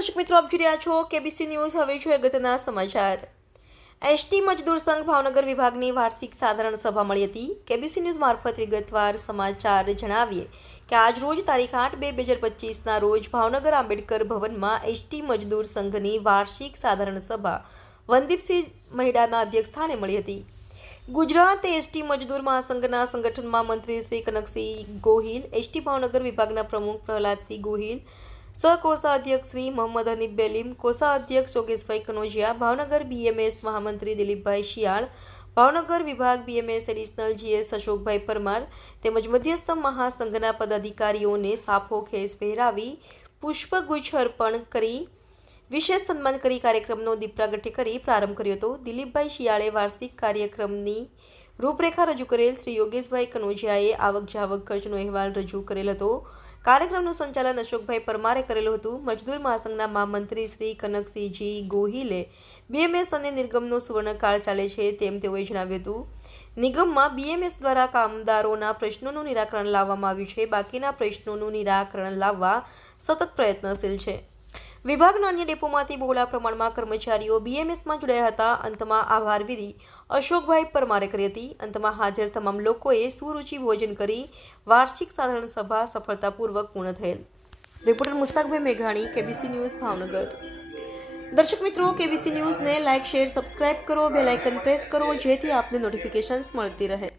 દર્શક મિત્રો, આપ જોઈ રહ્યા છો કેબીસી ન્યૂઝ. હવે જોઈએ અગત્યના સમાચાર. એસટી મજદૂર સંઘ ભાવનગર વિભાગની વાર્ષિક સાધારણ સભા મળી હતી. કેબીસી ન્યૂઝ મારફત વિગતવાર સમાચાર જણાવીએ કે આજ રોજ તારીખ 8/2/2025ના રોજ ભાવનગર આંબેડકર ભવનમાં એસટી મજદૂર સંઘની વાર્ષિક સાધારણ સભા વનદીપસિંહ મહેડાના અધ્યક્ષસ્થાને મળી હતી. ગુજરાત એસટી મજદૂર મહાસંઘના સંગઠનમાં મંત્રી શ્રી કનકસિંહ ગોહિલ, એસટી ભાવનગર વિભાગના પ્રમુખ પ્રહલાદસિંહ ગોહિલ, સહકોષાધ્યક્ષ શ્રી મોહમ્મદ હનીફ બેલીમ, કોષાધ્યક્ષ યોગેશભાઈ કનોજિયા, ભાવનગર બીએમએસ મહામંત્રી દિલીપભાઈ શિયાળ, ભાવનગર વિભાગ બીએમએસ એડિશનલ જીએસ અશોકભાઈ પરમાર તેમજ મધ્યસ્થ મહાસંઘના પદાધિકારીઓને સાફો ખેસ પહેરાવી પુષ્પગુચ્છ અર્પણ કરી વિશેષ સન્માન કરી કાર્યક્રમનો દીપ પ્રાગટ્ય કરી પ્રારંભ કર્યો હતો. દિલીપભાઈ શિયાળે વાર્ષિક કાર્યક્રમની રૂપરેખા રજૂ કરેલ. શ્રી યોગેશભાઈ કનોજિયાએ આવક જાવક ખર્ચનો અહેવાલ રજૂ કરેલ હતો. કાર્યક્રમનું સંચાલન અશોકભાઈ પરમારે કરેલું હતું. મજદૂર મહાસંઘના મહામંત્રી શ્રી કનકસિંહજી ગોહિલે બીએમએસ અને નિગમનો સુવર્ણકાળ ચાલે છે તેમ તેઓએ જણાવ્યું હતું. નિગમમાં બીએમએસ દ્વારા કામદારોના પ્રશ્નોનું નિરાકરણ લાવવામાં આવ્યું છે. બાકીના પ્રશ્નોનું નિરાકરણ લાવવા સતત પ્રયત્નશીલ છે. વિભાગના અન્ય ડેપોમાંથી બહોળા પ્રમાણમાં કર્મચારીઓ બીએમએસમાં જોડાયા હતા. અંતમાં આભાર વિધિ અશોકભાઈ પરમારે કરી હતી. અંતમાં હાજર તમામ લોકોએ સુરુચિ ભોજન કરી વાર્ષિક સાધારણ સભા સફળતાપૂર્વક પૂર્ણ થયેલ. રિપોર્ટર મુસ્તાકભાઈ મેઘાણી, કેબીસી ન્યૂઝ ભાવનગર. દર્શક મિત્રો, કેબીસી ન્યૂઝને લાઇક, શેર, સબસ્ક્રાઇબ કરો, બેલ આઇકન પ્રેસ કરો જેથી આપને નોટિફિકેશન્સ મળતી રહે.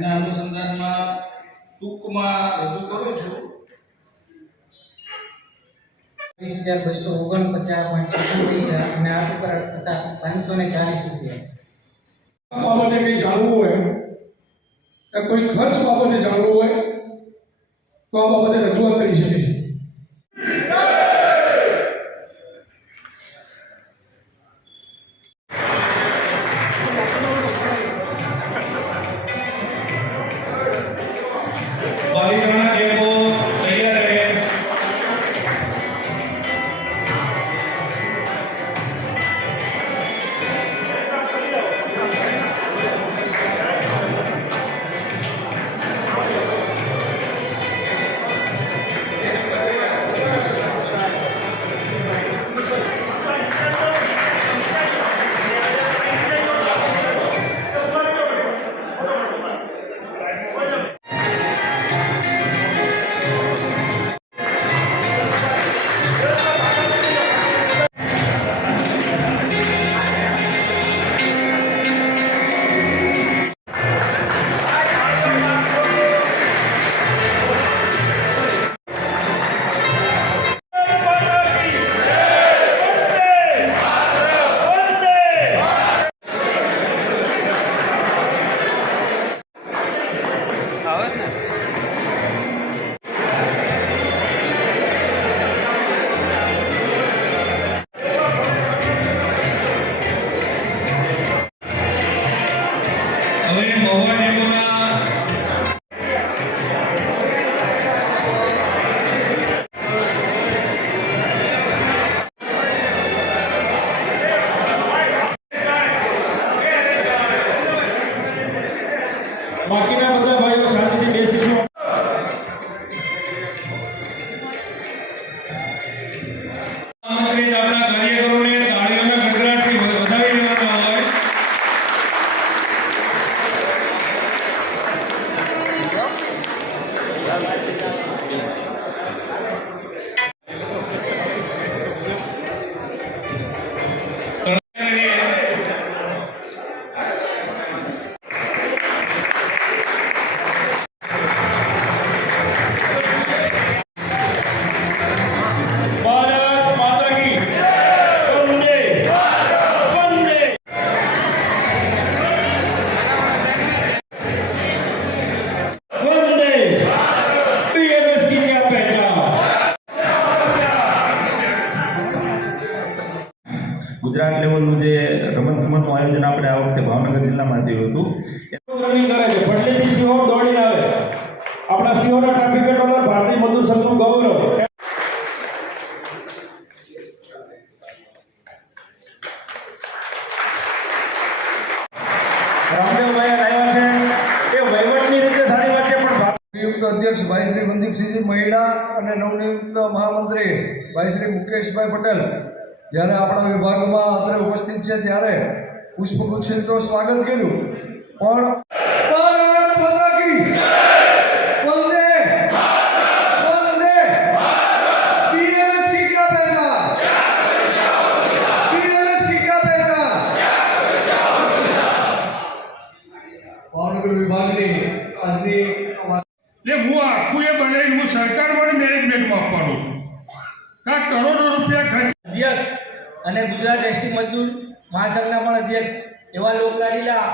એના અનુસંધાનમાં ટૂંકમાં રજૂ કરું છું. 20,249.56 પૈસા અને આ ઉપર હતા 540 રૂપિયા. બાબતે કંઈ જાણવું હોય કે કોઈ ખર્ચ બાબતે જાણવું હોય તો આ બાબતે રજૂઆત કરી શકે છે. પાલિતાણા ડેપો તૈયાર રહે. હવે મહુવા ડેપોના બાકીના બધા ભાઈઓ શાંતિથી બેસીશું. આમંત્રિત આપણા કાર્યકરોને તાળીઓના ગડગડાટથી વધાવી દેવાના હોય. ભારત માતા કી વંદે વંદે. વંદે પીએમએસ की क्या पहचान. ગુજરાત લેવલનું જે રમતગમતનું આયોજન આપણે આ વખતે ભાવનગર જિલ્લામાં થયું હતું. રનિંગ કરે છે. ફટલેથી સિંહો દોડીને આવે. આપણા સિંહોના ટ્રાફિક કંટ્રોલર ભારતીય મજદૂર સંઘનું ગૌરવ. રામદેવભાઈ આવ્યા છે એ વહીવટની રીતે સારી વાત છે, પણ નિયુક્ત અધ્યક્ષ ભાઈ શ્રી મનદીપસિંહજી મહિડા અને નવનિયુક્ત મહામંત્રી ભાઈ શ્રી મુકેશભાઈ પટેલ જ્યારે આપણા વિભાગમાં અત્રે ઉપસ્થિત છે ત્યારે પુષ્પગુચ્છથી તો સ્વાગત કર્યું, પણ ભારત માતા કી વંદે વંદે પીએમએસ की क्या पहचान, पीएमएस की क्या पहचान. ભાવનગર વિભાગની આજની એટલે હું આખું એ બનાવીને હું સરકાર પણ મેનેજમેન્ટમાં આપવાનો છું. કાં કરોડો રૂપિયા ખર્ચ અધ્યક્ષ અને ગુજરાત એસટી મજદૂર મહાસંઘના પણ અધ્યક્ષ એવા લોકલાડીલા